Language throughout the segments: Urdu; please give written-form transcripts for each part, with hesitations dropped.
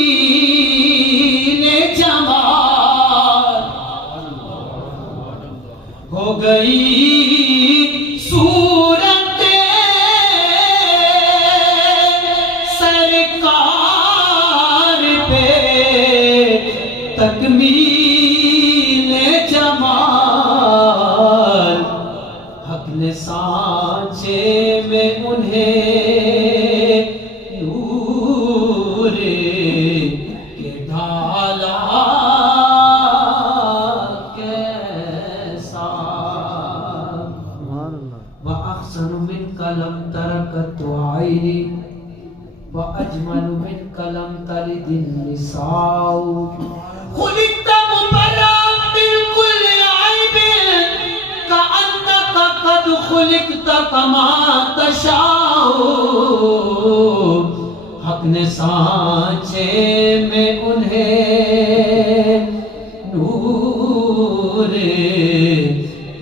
تکمیل جمال ہو گئی صورت سرکار پہ تکمیل جمال حق نے سانچے میں انہیں نور کے ڈھالا کیسا وَأَحْسَنُ مِنْكَ لَمْ تَرَكَتْ عَيْنِي وَأَجْمَلُ مِنْكَ لَمْ تَلِدِ النِّسَاءُ خُلِقْتَ مُبَرَّأً مِنْ كُلِّ عَيْبٍ كَأَنَّكَ قَدْ خُلِقْتَ كَمَا تَشَاءُ حق نے سانچے میں انہیں نور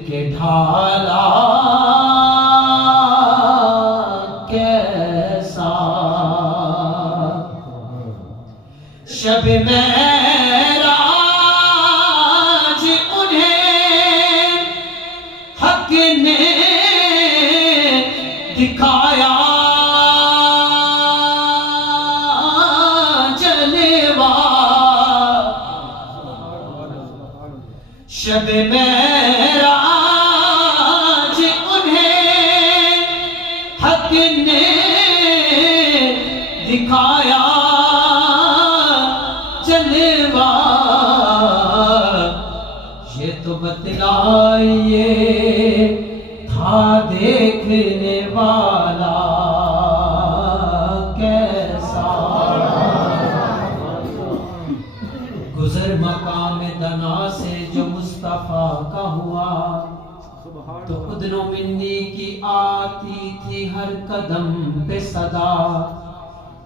کے ڈھالا کیسا شب معراج انہیں حق نے دکھایا جلوہ شب معراج انہیں حق نے دکھایا جلوہ یہ تو بتلائیے تھا دیکھنے والا کیسا گزر مقام دنا سے جو مصطفیٰ کا ہوا تو اذن منی کی آتی تھی ہر قدم پہ صدا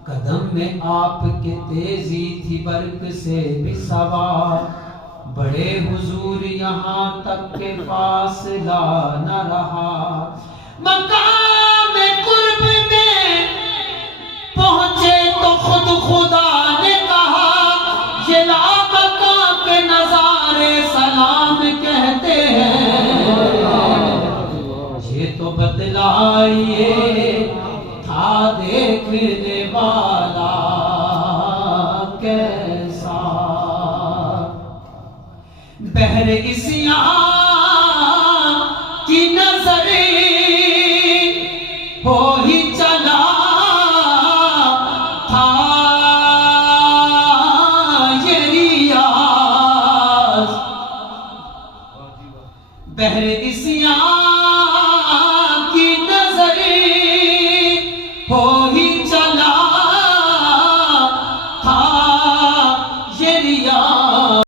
قدم میں آپ کے تیزی تھی برق سے بھی سوا بڑے حضور یہاں تک کہ فاصلہ نہ رہا مقام قرب میں پہنچے تو خود خدا نے کہا یہ لامکہ کے نظارے سلام کہتے ہیں یہ تو بتلائیے تھا دیکھنے والا کیسا بحر عصیان کی نظر ہو ہی چلا تھا یہ ریاض بحر عصیان